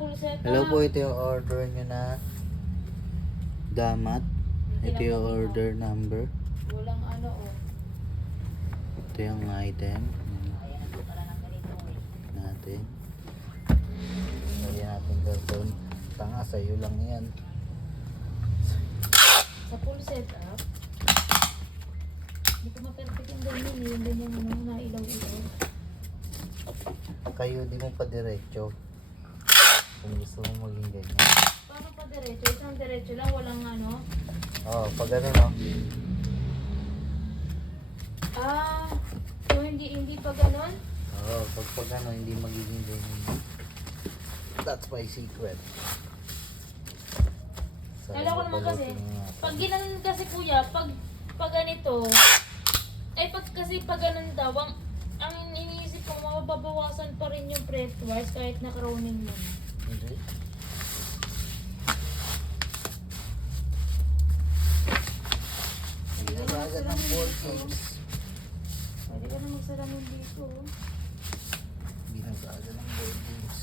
full set. Hello po, ito yung order nyo na damat. Ito yung order number. Walang ano oh. Ito yung item. Ayan ang pala ng ganito eh. Natin. Lagyan natin karton. Tanga, sa'yo lang yan. Sa full set up. Hindi ko ma-perfect yung ganyan eh. Yung ganyan ano, na ilaw-ilaw. Kayo di mo pa diretso. Kung gusto mo maging ganyan. Paano pa diretso? Isang diretso lang, walang ano. Oo, pag ano no. Ah, so hindi pa ganon? Oo, pag ano, hindi magiging ganyan. That's my secret. Kala ko naman kasi, pag ginanon kasi kuya, pag ganito, ay pag ganun daw, ang iniisip ko, mababawasan pa rin yung prep-wise kahit naka-roaming mo. Hindi. Hindi na agad ng board games. Pwede ka na magsalamin dito. Oh. Hindi na agad ng board games.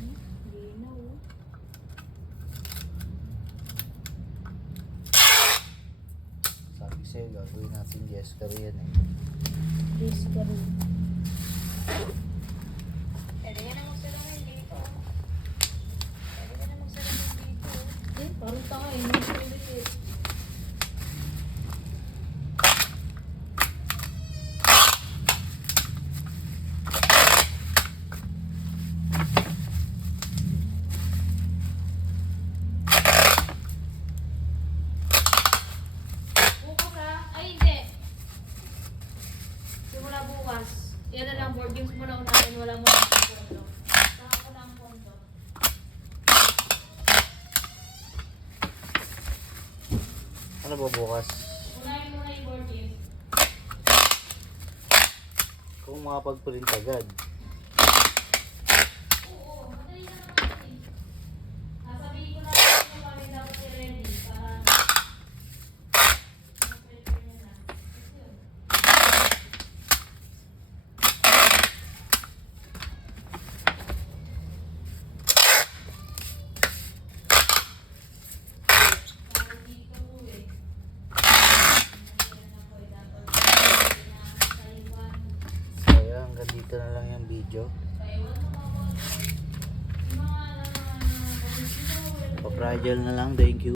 Hindi na oh. Sabi sa'yo, gagawin natin Jessica yan eh. Please ka rin. Pwede ka na magsalamin dito. Pwede ka na magsalamin dito. Parang tanga eh. Nagsulit eh. Bukas ha? Ay hindi. Simula bukas. Yan na lang board games muna unahin. Wala mo lang sa kondo. Saka ko lang kondo. Ano ba bukas? Unahin muna yung board games. Kung makapag-print agad. Oo, madali na naman eh. Sasabihin ko na lang kung kami dapat i-ready para mag-prepare niya na. Kasi yun. Para hindi ka uwi. Hindi na ako dapat na Taiwan. Kaya hanggang dito na lang yung video. Taiwan mga boss. Yung mga Pa-fragile na lang. Thank you.